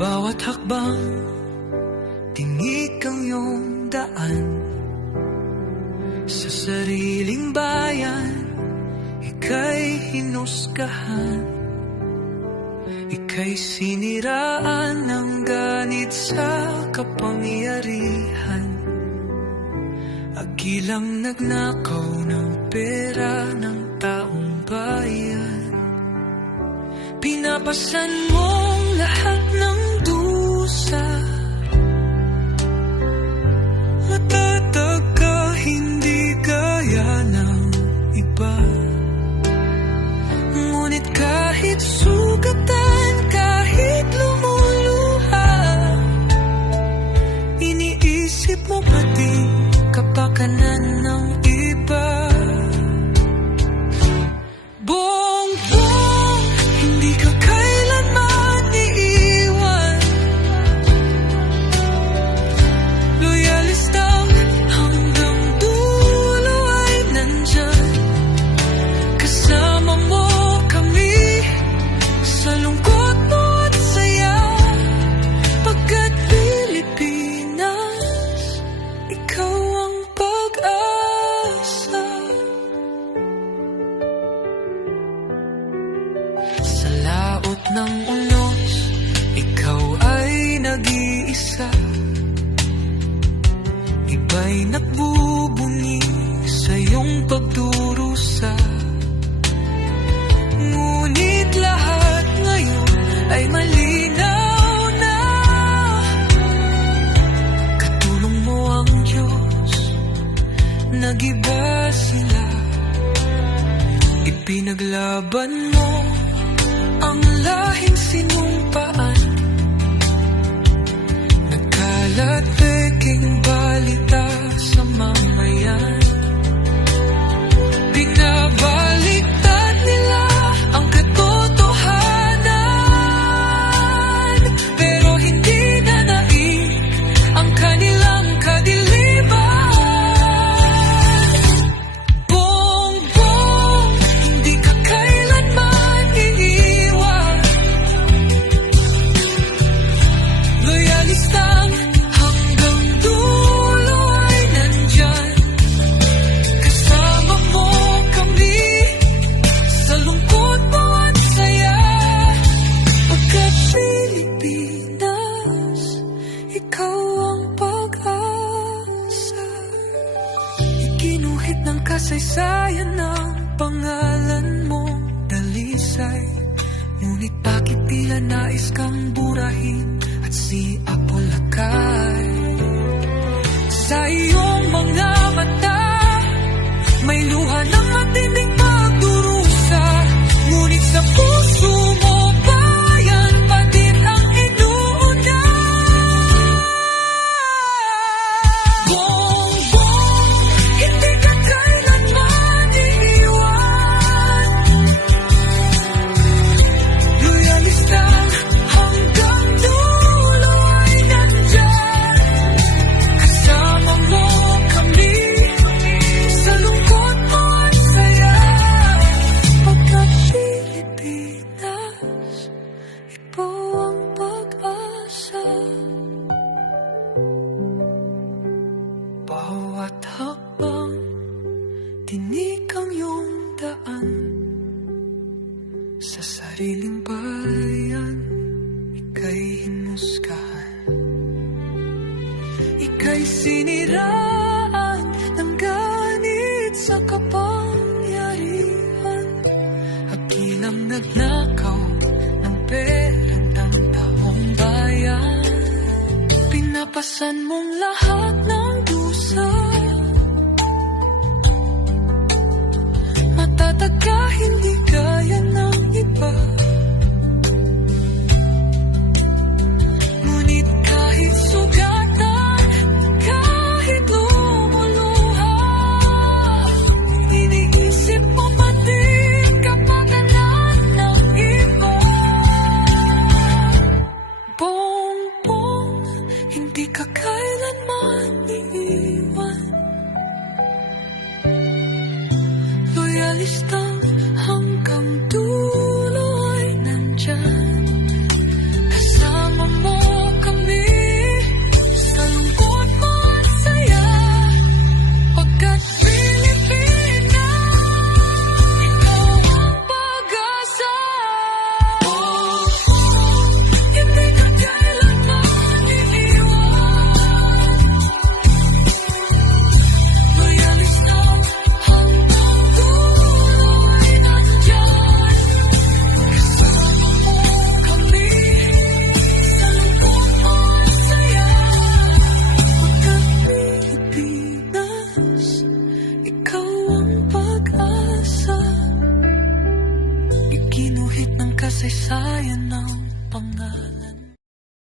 bawat hakbang, tinik ang iyong daan. Sa sariling bayan, ika'y hinusgahan. Ika'y siniraan ng ganit sa kapangyarihan. Agilang nagnakaw ng pera ng taong bayan. Pinapasan mong lahat ng dusa. Matatag ka, hindi gaya ng iba. Ngunit kahit sugatan, kahit lumuluha, iniisip mo pa din kapakanan ng iba. Bongbong, hindi ka kailanman iiwan. Loyalista hanggang dulo ay nandyan. Kasama mo kami sa lungkot mo at saya. Pagkat Pilipinas, ikaw ang pag-asa. Sa laot ng unos, ikaw ay nag-iisa. Iba'y nagbubunyi sa iyong pagdurusa. Ngunit lahat ngayon ay malinaw na. Katulong mo ang Diyos, nag-iba sila. Ipinaglaban mo ang lahing sinumpaan. Nagkalat peking balita sa mamayan. Binabaliktad nila ang katotohanan, pero hindi na naig ang kanilang kadiliman. Bongbong, hindi ka kailanman iiwan. Loyalistang hanggang dulo ay nandyan. Kasama mo kami sa lungkot mo at saya. Pagkat Pilipinas, ikaw ang pag-asa. Ikinuhit ng kasaysayan ng pangalan mo, dalisay. Ngunit bakit tila nais kang burahin at siapolakay? Sa iyong mga mata, may luha ng matinding pagdurusa. Ngunit sa puso mo, bayan pa din ang inuuna. Bongbong, hindi ka kailanman iiwan. Loyalista hanggang dulo ay nandyan. Kasama mo kami sa lungkot mo at saya. Pagkat Pilipinas, ikaw ang pag-asa. Bawat hakbang, tinik ang iyong daan. Sa sariling bayan, ika'y hinusgahan. Ika'y siniraan ng ganit sa kapangyarihan. Hagilang nagnakaw ng pera ng taong bayan. Pinapasan mong lahat ng